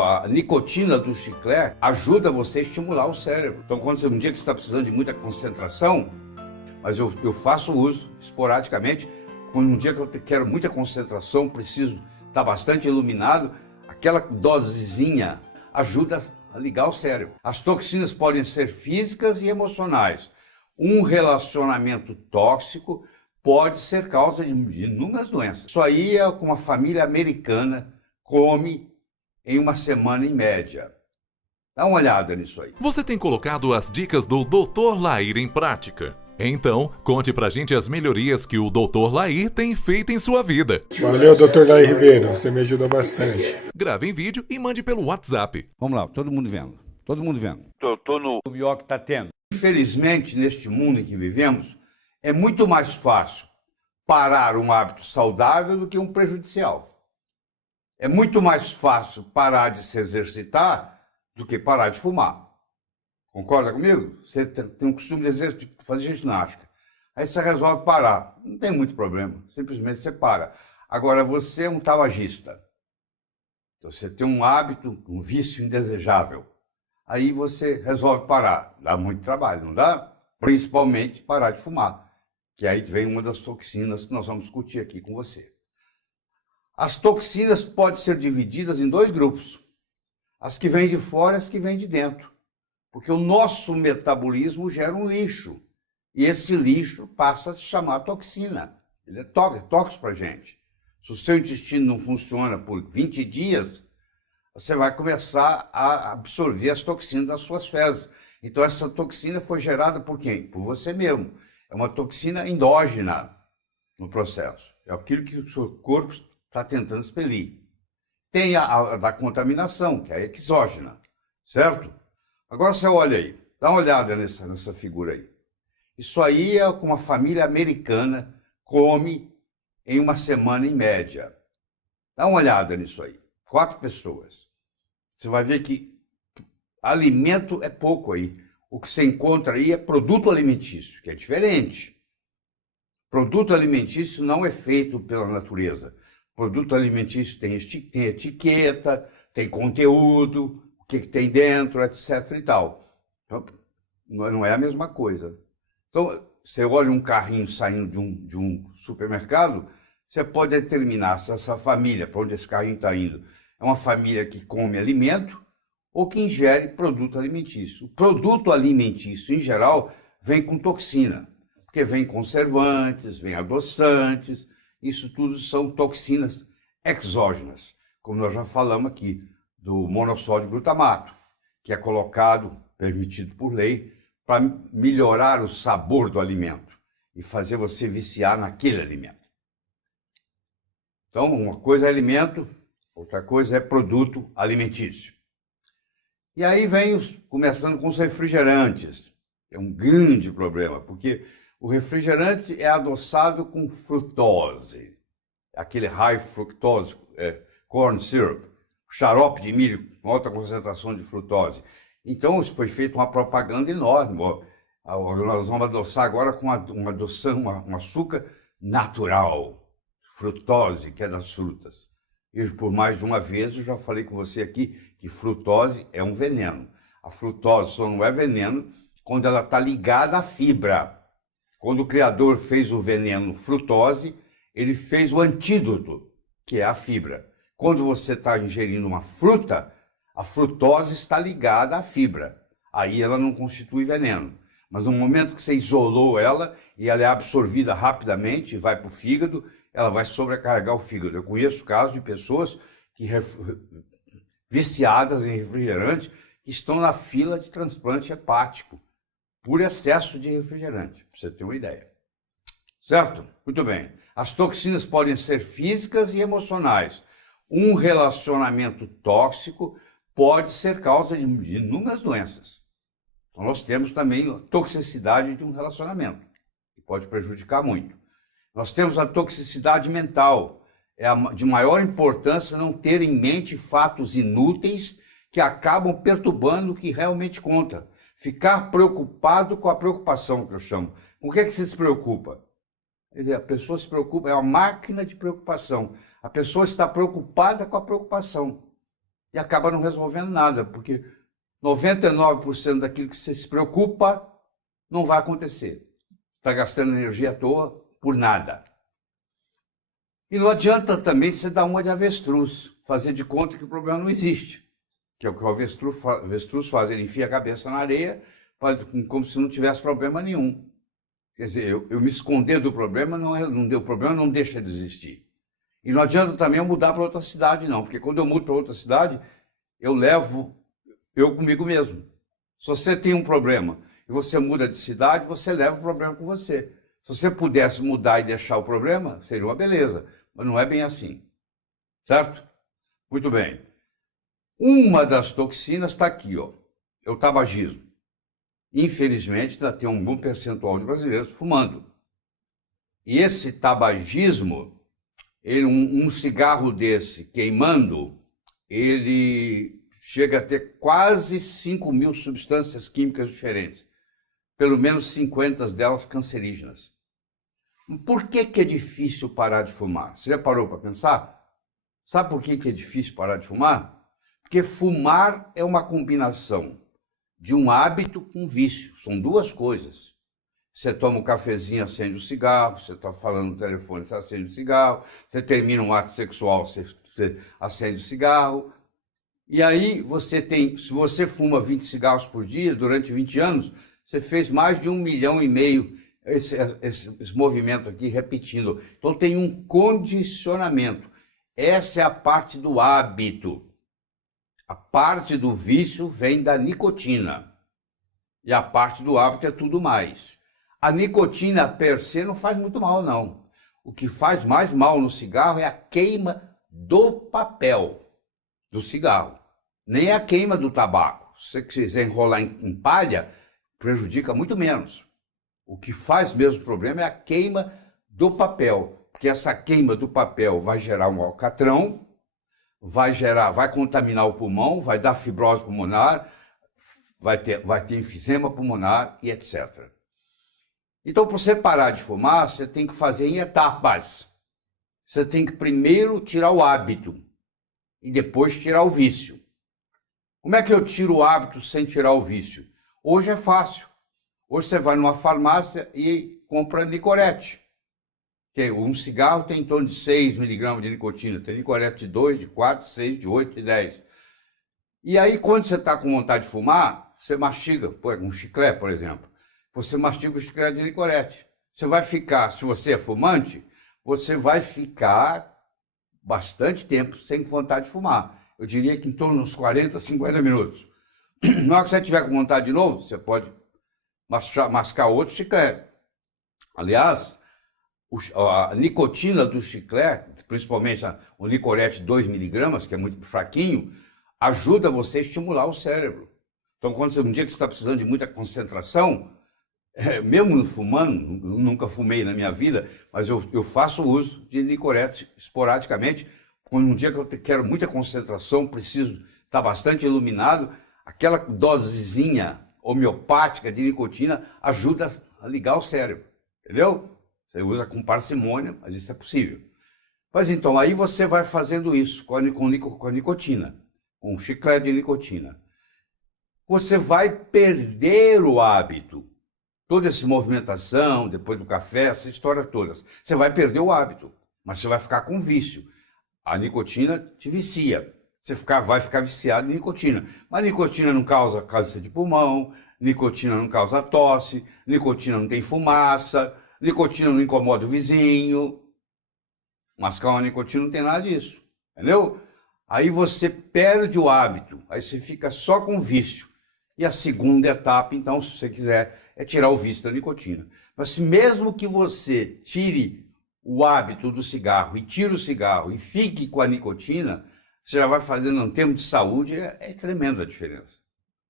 a nicotina do chiclete ajuda você a estimular o cérebro. Então, quando um dia que você está precisando de muita concentração, mas eu faço uso esporadicamente, quando um dia que eu quero muita concentração, preciso estar bastante iluminado, aquela dosezinha ajuda a ligar o cérebro. As toxinas podem ser físicas e emocionais. Um relacionamento tóxico pode ser causa de inúmeras doenças. Isso aí é o que uma família americana come em uma semana em média. Dá uma olhada nisso aí. Você tem colocado as dicas do Dr. Lair em prática? Então, conte pra gente as melhorias que o Dr. Lair tem feito em sua vida. Valeu, Dr. Lair Ribeiro, você me ajuda bastante. Grave em vídeo e mande pelo WhatsApp. Vamos lá, todo mundo vendo. Todo mundo vendo. Tô no... O melhor que está tendo. Infelizmente, neste mundo em que vivemos, é muito mais fácil parar um hábito saudável do que um prejudicial. É muito mais fácil parar de se exercitar do que parar de fumar. Concorda comigo? Você tem o costume de fazer ginástica. Aí você resolve parar. Não tem muito problema. Simplesmente você para. Agora, você é um tabagista. Então, você tem um hábito, um vício indesejável. Aí você resolve parar. Dá muito trabalho, não dá? Principalmente parar de fumar. Que aí vem uma das toxinas que nós vamos discutir aqui com você. As toxinas podem ser divididas em dois grupos. As que vêm de fora e as que vêm de dentro. Porque o nosso metabolismo gera um lixo. E esse lixo passa a se chamar toxina. Ele é tóxico para a gente. Se o seu intestino não funciona por 20 dias, você vai começar a absorver as toxinas das suas fezes. Então essa toxina foi gerada por quem? Por você mesmo. É uma toxina endógena no processo. É aquilo que o seu corpo está tentando expelir. Tem a da contaminação, que é a exógena, certo? Agora você olha aí, dá uma olhada nessa figura aí. Isso aí é o que uma família americana come em uma semana em média. Dá uma olhada nisso aí. 4 pessoas. Você vai ver que alimento é pouco aí. O que você encontra aí é produto alimentício, que é diferente. Produto alimentício não é feito pela natureza. Produto alimentício tem etiqueta, tem conteúdo, o que tem dentro, etc. e tal. Então, não é a mesma coisa. Então, você olha um carrinho saindo de um supermercado, você pode determinar se essa família, para onde esse carrinho está indo, é uma família que come alimento ou que ingere produto alimentício. O produto alimentício, em geral, vem com toxina, porque vem conservantes, vem adoçantes, isso tudo são toxinas exógenas, como nós já falamos aqui, do monossódio glutamato, que é colocado, permitido por lei, para melhorar o sabor do alimento e fazer você viciar naquele alimento. Então, uma coisa é alimento, outra coisa é produto alimentício. E aí vem começando com os refrigerantes. É um grande problema, porque o refrigerante é adoçado com frutose, aquele high fructose, corn syrup, xarope de milho com alta concentração de frutose. Então, foi feita uma propaganda enorme. Nós vamos adoçar agora com um açúcar natural, frutose, que é das frutas. E por mais de uma vez eu já falei com você aqui que frutose é um veneno. A frutose só não é veneno quando ela está ligada à fibra. Quando o criador fez o veneno frutose, ele fez o antídoto, que é a fibra. Quando você está ingerindo uma fruta, a frutose está ligada à fibra. Aí ela não constitui veneno. Mas no momento que você isolou ela e ela é absorvida rapidamente e vai para o fígado, ela vai sobrecarregar o fígado. Eu conheço casos de pessoas que viciadas em refrigerante que estão na fila de transplante hepático por excesso de refrigerante, para você ter uma ideia. Certo? Muito bem. As toxinas podem ser físicas e emocionais. Um relacionamento tóxico pode ser causa de inúmeras doenças. Então nós temos também a toxicidade de um relacionamento, que pode prejudicar muito. Nós temos a toxicidade mental. É de maior importância não ter em mente fatos inúteis que acabam perturbando o que realmente conta. Ficar preocupado com a preocupação, que eu chamo. Com o que é que você se preocupa? A pessoa se preocupa, é uma máquina de preocupação. A pessoa está preocupada com a preocupação. e acaba não resolvendo nada, porque 99% daquilo que você se preocupa não vai acontecer. Você está gastando energia à toa por nada. E não adianta também você dar uma de avestruz, fazer de conta que o problema não existe, que é o que o avestruz faz, ele enfia a cabeça na areia, faz como se não tivesse problema nenhum. Quer dizer, eu me esconder do problema, o problema não deixa de existir. E não adianta também eu mudar para outra cidade, não, porque quando eu mudo para outra cidade, eu levo eu comigo mesmo. Se você tem um problema e você muda de cidade, você leva o problema com você. Se você pudesse mudar e deixar o problema, seria uma beleza, mas não é bem assim. Certo? Muito bem. Uma das toxinas está aqui, ó, é o tabagismo. Infelizmente, ainda tem um bom percentual de brasileiros fumando. E esse tabagismo, um cigarro desse queimando, ele chega a ter quase 5.000 substâncias químicas diferentes. Pelo menos 50 delas cancerígenas. Por que é difícil parar de fumar? Você já parou para pensar? Sabe por que é difícil parar de fumar? Porque fumar é uma combinação de um hábito com vício. São duas coisas. Você toma um cafezinho, acende um cigarro, você está falando no telefone, você acende um cigarro, você termina um ato sexual, você acende um cigarro. E aí você tem, se você fuma 20 cigarros por dia, durante 20 anos, você fez mais de 1,5 milhão esse movimento aqui repetindo. Então tem um condicionamento. Essa é a parte do hábito. A parte do vício vem da nicotina. E a parte do hábito é tudo mais. A nicotina per se não faz muito mal, não. O que faz mais mal no cigarro é a queima do papel do cigarro. Nem a queima do tabaco. Se você quiser enrolar em palha, prejudica muito menos. O que faz mesmo problema é a queima do papel. Porque essa queima do papel vai gerar um alcatrão, vai contaminar o pulmão, vai dar fibrose pulmonar, vai ter enfisema pulmonar e etc. Então, para você parar de fumar, você tem que fazer em etapas. Você tem que primeiro tirar o hábito e depois tirar o vício. Como é que eu tiro o hábito sem tirar o vício? Hoje é fácil. Hoje você vai numa farmácia e compra Nicorette. Um cigarro tem em torno de 6 miligramas de nicotina. Tem Nicorette de 2, de 4, 6, de 8, de 10. E aí, quando você está com vontade de fumar, você mastiga, um chiclete, por exemplo. Você mastiga o chiclete de Nicorette. Você vai ficar, se você é fumante, você vai ficar bastante tempo sem vontade de fumar. Eu diria que em torno de uns 40, 50 minutos. Na hora que você tiver com vontade de novo, você pode mascar outro chiclete. Aliás, a nicotina do chiclete, principalmente o Nicorette 2 miligramas, que é muito fraquinho, ajuda você a estimular o cérebro. Então, quando um dia que você está precisando de muita concentração, mesmo fumando, nunca fumei na minha vida, mas eu faço uso de Nicorette esporadicamente. Quando um dia que eu quero muita concentração, preciso estar bastante iluminado, aquela dosezinha homeopática de nicotina ajuda a ligar o cérebro, entendeu? Você usa com parcimônia, mas isso é possível. Mas então, aí você vai fazendo isso com a nicotina, com o chiclete de nicotina. Você vai perder o hábito. Toda essa movimentação, depois do café, essa história toda. Você vai perder o hábito, mas você vai ficar com vício. A nicotina te vicia. Você vai ficar viciado em nicotina. Mas a nicotina não causa câncer de pulmão, nicotina não causa tosse, nicotina não tem fumaça, nicotina não incomoda o vizinho. Mascar uma nicotina não tem nada disso, entendeu? Aí você perde o hábito, aí você fica só com vício. E a segunda etapa, então, se você quiser, é tirar o vício da nicotina. Mas se mesmo que você tire o hábito do cigarro e tire o cigarro e fique com a nicotina, você já vai fazendo, em termos de saúde, é tremenda a diferença.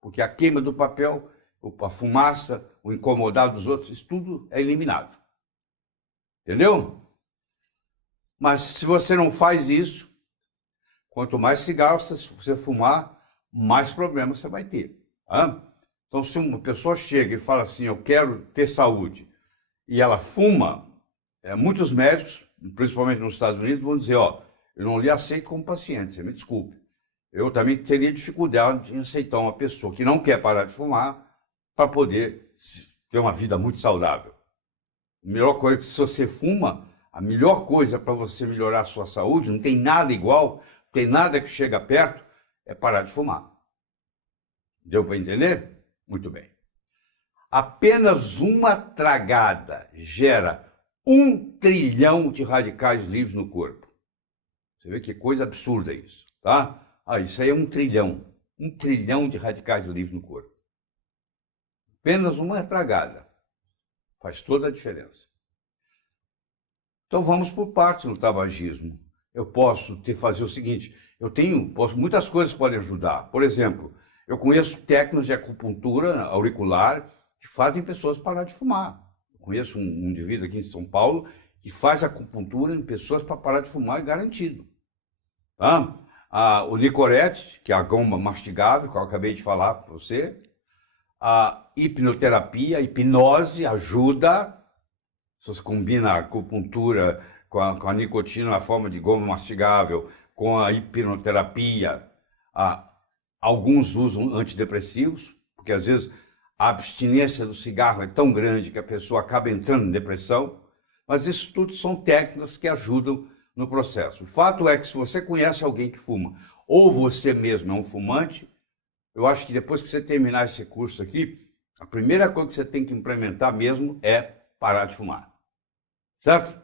Porque a queima do papel, a fumaça, o incomodar dos outros, isso tudo é eliminado. Entendeu? Mas se você não faz isso, quanto mais cigarro você fumar, mais problemas você vai ter. Tá? Então, se uma pessoa chega e fala assim, eu quero ter saúde, e ela fuma, muitos médicos, principalmente nos Estados Unidos, vão dizer, ó, eu não lhe aceito como paciente, você me desculpe. Eu também teria dificuldade em aceitar uma pessoa que não quer parar de fumar para poder ter uma vida muito saudável. A melhor coisa é que se você fuma, a melhor coisa para você melhorar a sua saúde, não tem nada igual, não tem nada que chega perto, é parar de fumar. Deu para entender? Muito bem. Apenas uma tragada gera 1 trilhão de radicais livres no corpo. Você vê que coisa absurda isso, tá? Isso aí é 1 trilhão. 1 trilhão de radicais livres no corpo. Apenas uma tragada. Faz toda a diferença. Então vamos por partes no tabagismo. Eu posso fazer o seguinte, muitas coisas podem ajudar. Por exemplo, eu conheço técnicas de acupuntura auricular que fazem pessoas parar de fumar. Eu conheço um indivíduo aqui em São Paulo que faz acupuntura em pessoas para parar de fumar, é garantido. Tá? O Nicorette, que é a goma mastigável, que eu acabei de falar para você. A hipnoterapia, a hipnose ajuda. Se você combina a acupuntura com a nicotina na forma de goma mastigável, com a hipnoterapia, alguns usam antidepressivos, porque às vezes a abstinência do cigarro é tão grande que a pessoa acaba entrando em depressão, mas isso tudo são técnicas que ajudam no processo. O fato é que se você conhece alguém que fuma, ou você mesmo é um fumante, eu acho que depois que você terminar esse curso aqui, a primeira coisa que você tem que implementar mesmo é parar de fumar. Certo?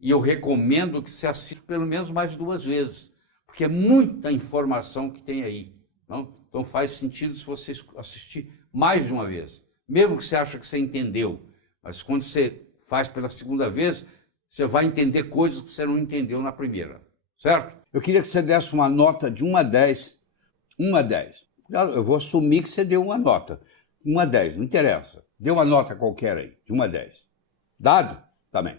E eu recomendo que você assista pelo menos mais 2 vezes, porque é muita informação que tem aí. Não? Então faz sentido se você assistir mais de uma vez, mesmo que você ache que você entendeu, mas quando você faz pela segunda vez, você vai entender coisas que você não entendeu na primeira, certo? Eu queria que você desse uma nota de 1 a 10, 1 a 10. Eu vou assumir que você deu uma nota, 1 a 10, não interessa, dê uma nota qualquer aí, de 1 a 10. Dado? Também.